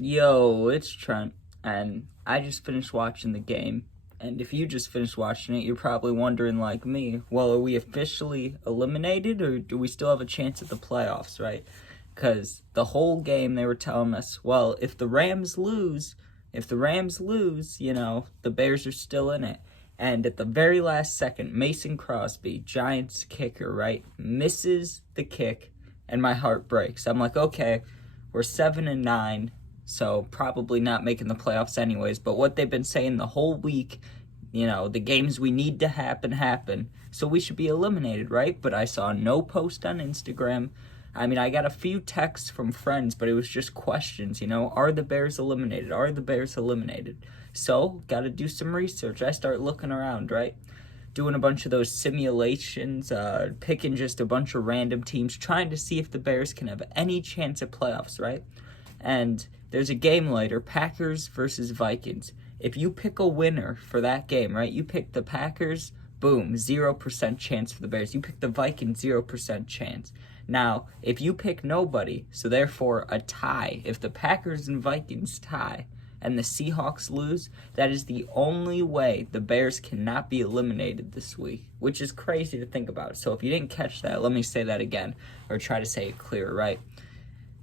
Yo, it's Trent, and I just finished watching the game. And if you just finished watching it, you're probably wondering, like me, well, are we officially eliminated, or do we still have a chance at the playoffs, right? Because the whole game they were telling us, well, if the Rams lose, the Bears are still in it. And at the very last second, Mason Crosby, Giants kicker, right, misses the kick, and my heart breaks. I'm like, okay, we're 7-9, so probably not making the playoffs anyways. But what they've been saying the whole week, the games we need to happen, so we should be eliminated, right? But I saw no post on Instagram. I mean, I got a few texts from friends, but it was just questions, are the Bears eliminated? Are the Bears eliminated? So, got to do some research. I start looking around, right? Doing a bunch of those simulations, picking just a bunch of random teams, trying to see if the Bears can have any chance at playoffs, right? And there's a game later, Packers versus Vikings. If you pick a winner for that game, right? You pick the Packers, boom, 0% chance for the Bears. You pick the Vikings, 0% chance. Now, if you pick nobody, so therefore a tie, if the Packers and Vikings tie and the Seahawks lose, that is the only way the Bears cannot be eliminated this week, which is crazy to think about. So if you didn't catch that, let me say that again, or try to say it clearer, right?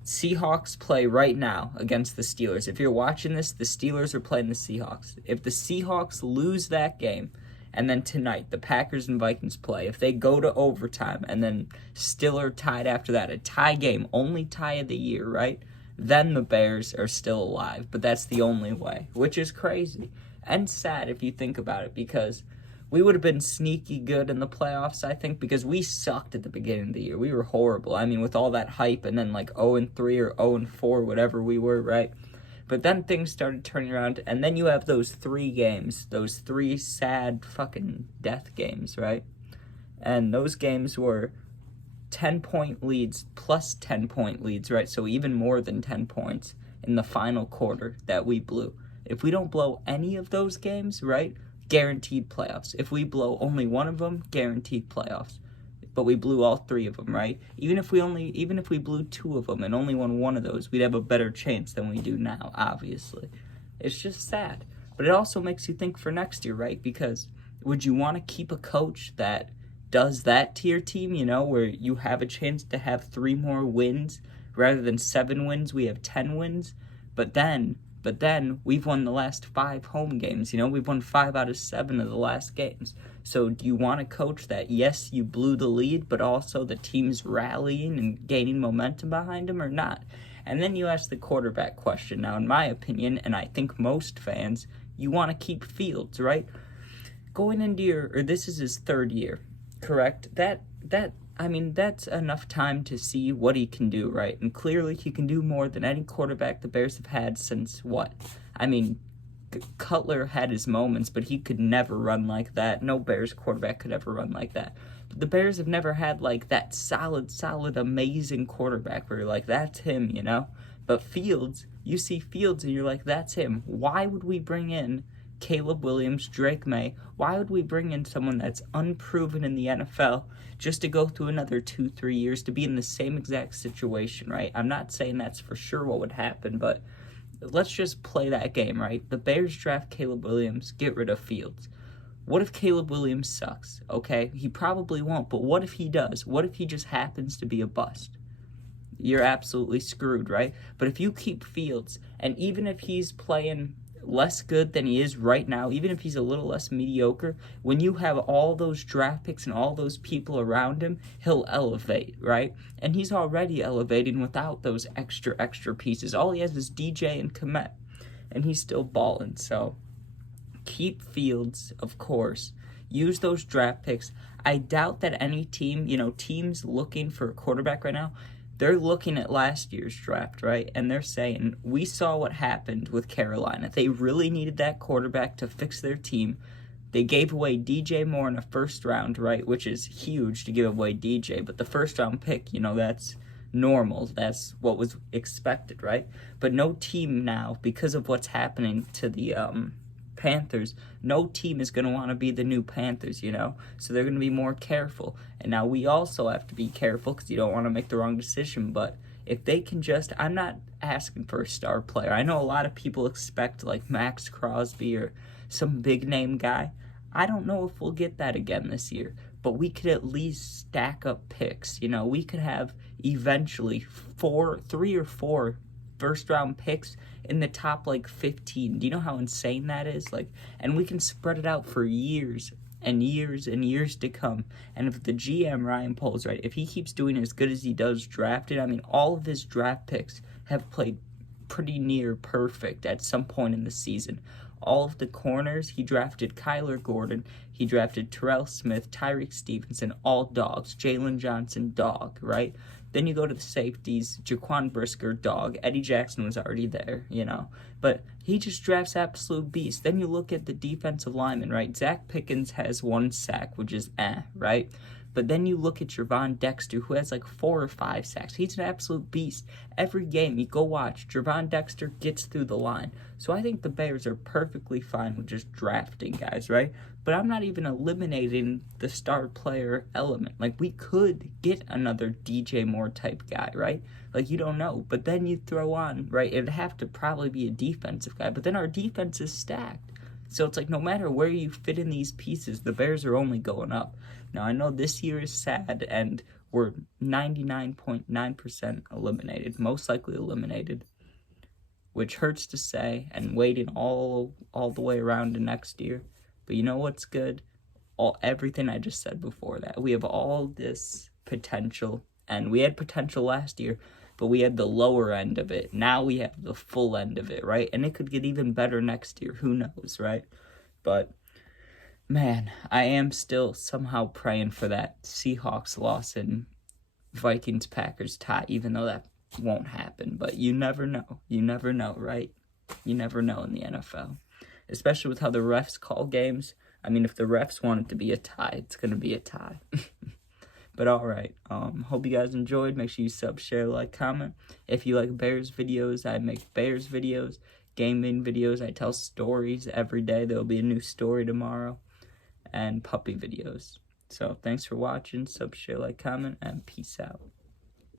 Seahawks play right now against the Steelers. If you're watching this, the Steelers are playing the Seahawks. If the Seahawks lose that game, and then tonight the Packers and Vikings play, if they go to overtime and then still are tied after that, a tie game, only tie of the year, right? Then the Bears are still alive. But that's the only way, which is crazy and sad if you think about it, because we would have been sneaky good in the playoffs, I think, because we sucked at the beginning of the year. We were horrible. I mean, with all that hype, and then like 0-3 or 0-4, whatever we were, right? But then things started turning around, and then you have those 3 games, those 3 sad fucking death games, right? And those games were 10-point leads plus 10-point leads, right? So even more than 10 points in the final quarter that we blew. If we don't blow any of those games, right, guaranteed playoffs. If we blow only one of them, guaranteed playoffs. But we blew all 3 of them, right? Even if we blew 2 of them and only won one of those, we'd have a better chance than we do now, obviously. It's just sad. But it also makes you think for next year, right? Because would you want to keep a coach that does that to your team, where you have a chance to have 3 more wins rather than 7 wins, we have 10 wins? But then we've won the last 5 home games. We've won 5 out of 7 of the last games. So do you want a coach that, yes, you blew the lead, but also the team's rallying and gaining momentum behind him, or not? And then you ask the quarterback question. Now, in my opinion, and I think most fans, you want to keep Fields, right? Going into this is his 3rd year, correct? That's enough time to see what he can do, right? And clearly he can do more than any quarterback the Bears have had since what? I mean, Cutler had his moments, but he could never run like that. No Bears quarterback could ever run like that. But the Bears have never had, like, that solid, amazing quarterback where you're like, that's him, But Fields, you see Fields and you're like, that's him. Why would we bring in Caleb Williams, Drake May? Why would we bring in someone that's unproven in the NFL just to go through another 2-3 years to be in the same exact situation, right? I'm not saying that's for sure what would happen, but let's just play that game, right? The Bears draft Caleb Williams, get rid of Fields. What if Caleb Williams sucks? Okay, he probably won't, but what if he does? What if he just happens to be a bust? You're absolutely screwed, right? But if you keep Fields, and even if he's playing less good than he is right now, even if he's a little less mediocre, when you have all those draft picks and all those people around him, he'll elevate, right? And he's already elevating without those extra pieces. All he has is DJ and Kmet, and he's still balling. So keep Fields, of course. Use those draft picks. I doubt that any team, teams looking for a quarterback right now, they're looking at last year's draft, right? And they're saying, we saw what happened with Carolina. They really needed that quarterback to fix their team. They gave away DJ Moore in a 1st round, right? Which is huge to give away DJ. But the 1st round pick, that's normal. That's what was expected, right? But no team now, because of what's happening to the Panthers, no team is going to want to be the new Panthers, so they're going to be more careful. And now we also have to be careful because you don't want to make the wrong decision. But If they can just, I'm not asking for a star player. I know a lot of people expect like Max Crosby or some big name guy. I don't know if we'll get that again this year, but we could at least stack up picks. You know, we could have eventually 3 or 4 first round picks in the top like 15. Do you know how insane that is? Like, and we can spread it out for years and years and years to come. And if the GM Ryan Poles, right, if he keeps doing as good as he does drafted, I mean, all of his draft picks have played pretty near perfect at some point in the season. All of the corners, he drafted Kyler Gordon, he drafted Terrell Smith, Tyreek Stevenson, all dogs. Jalen Johnson, dog, right? Then you go to the safeties, Jaquan Brisker, dog. Eddie Jackson was already there, you know. But he just drafts absolute beasts. Then you look at the defensive linemen, right? Zach Pickens has 1 sack, which is right? But then you look at Gervon Dexter, who has like 4 or 5 sacks. He's an absolute beast. Every game you go watch, Gervon Dexter gets through the line. So I think the Bears are perfectly fine with just drafting guys, right? But I'm not even eliminating the star player element. Like, we could get another DJ Moore type guy, right? Like, you don't know. But then you throw on, right, it'd have to probably be a defensive guy. But then our defense is stacked. So it's like no matter where you fit in these pieces, the Bears are only going up. Now, I know this year is sad, and we're 99.9% eliminated, most likely eliminated, which hurts to say, and waiting all the way around to next year. But you know what's good? Everything I just said before that. We have all this potential, and we had potential last year, but we had the lower end of it. Now we have the full end of it, right? And it could get even better next year. Who knows, right? But, man, I am still somehow praying for that Seahawks loss and Vikings-Packers tie, even though that won't happen. But you never know. You never know, right? You never know in the NFL. Especially with how the refs call games. I mean, if the refs want it to be a tie, it's going to be a tie. But alright, hope you guys enjoyed. Make sure you sub, share, like, comment. If you like Bears videos, I make Bears videos, gaming videos. I tell stories every day. There will be a new story tomorrow. And puppy videos. So thanks for watching. Sub, share, like, comment, and peace out.